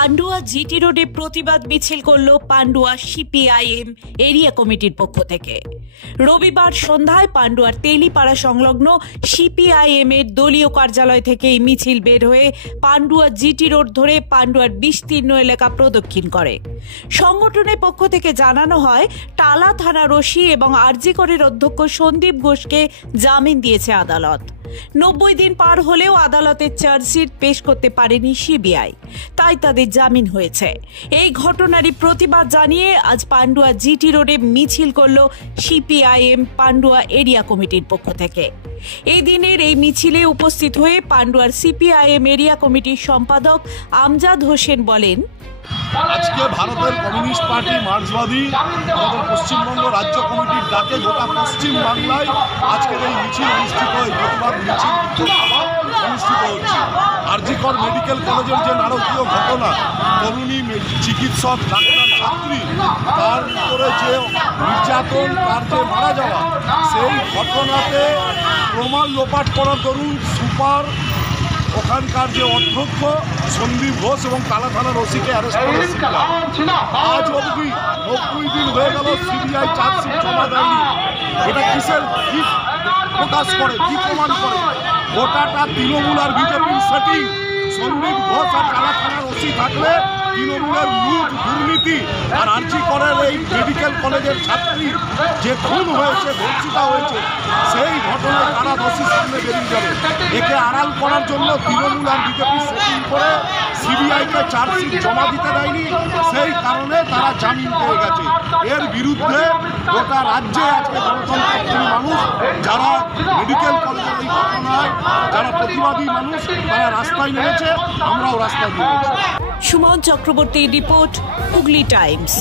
Pandua GT রোডে প্রতিবাদ মিছিল করল পান্ডুয়া সিপিআইএম এরিয়া কমিটির পক্ষ থেকে। রবিবার সন্ধ্যায় পান্ডুয়ার তেলিপাড়া সংলগ্ন সিপিআইএম এর দলীয় কার্যালয় থেকে এই মিছিল বের হয়ে পান্ডুয়া জিটি রোড ধরে পান্ডুয়ার বিস্তীর্ণ এলাকা প্রদক্ষিণ করে। সংগঠনের পক্ষ থেকে জানানো হয়, টালা থানার ওসি এবং আরজি করের অধ্যক্ষ সন্দীপ ঘোষকে জামিন দিয়েছে আদালত। 90 দিন পার হলেও আদালতের চার্জশিট পেশ করতে পারেনি সিবিআই, তাই তাদের জামিন হয়েছে। এই ঘটনারই প্রতিবাদ জানিয়ে আজ পান্ডুয়া জিটি রোডে মিছিল করল সিপিআইএম পান্ডুয়া এরিয়া কমিটির পক্ষ থেকে। এই দিনের এই মিছিলে উপস্থিত হয়ে পান্ডুয়ার সিপিআইএম এরিয়া কমিটির সম্পাদক আমজাদ হোসেন বলেন, আজকে ভারতের কমিউনিস্ট পার্টি মার্ক্সবাদী আমাদের পশ্চিমবঙ্গ রাজ্য কমিটির ডাকে গোটা পশ্চিম বাংলায় আজকের এই মিছিল অনুষ্ঠিত হয়, প্রতিবাদ মিছিল অনুষ্ঠিত হচ্ছে। আরজি কর মেডিকেল কলেজের যে নারকীয় ঘটনা, তরুণী চিকিৎসক ডাক্তার ছাত্রী, তার উপরে যে নির্যাতন, তার যে মারা যাওয়া, সেই ঘটনাতে প্রমাণ লোপাট করার দরুন সুপার ওখানকার যে অধ্যক্ষ সন্দীপ ঘোষ এবং টালা থানার ওসিকে অ্যারেস্ট করে সিবিআই। আজ অবধি 90 দিন হয়ে গেল, সিবিআই চার্জশিট জমা দেয়নি। এটা কিসের কি প্রকাশ করে, কি প্রমাণ করে? গোটাটা তৃণমূল আর বিজেপির সেটিং। সন্দীপ ঘোষ আর টালা থানার ওসি থাকলে তৃণমূলের লুট দুর্নীতি আর আরজি করের এই মেডিকেল কলেজের ছাত্রী যে খুন হয়েছে, ধর্ষিতা হয়েছে, সেই ঘটনায় তারা দোষীর সামনে বেরিয়ে যাবে। একে আড়াল করার জন্য তৃণমূল আর বিজেপি সেটিং করে সিবিআইকে চার্জশিট জমা দিতে দেয়নি, সেই কারণে তারা জামিন পেয়ে গেছে। এর বিরুদ্ধে গোটা রাজ্যে আজকে গণতন্ত্রপ্রেমী মানুষ, যারা মেডিকেল কলেজের এই ঘটনায় যারা প্রতিবাদী মানুষ, তারা রাস্তায় নেমেছে, আমরাও রাস্তায় নেমেছি। Suman Chakraborty report, Hooghly Times.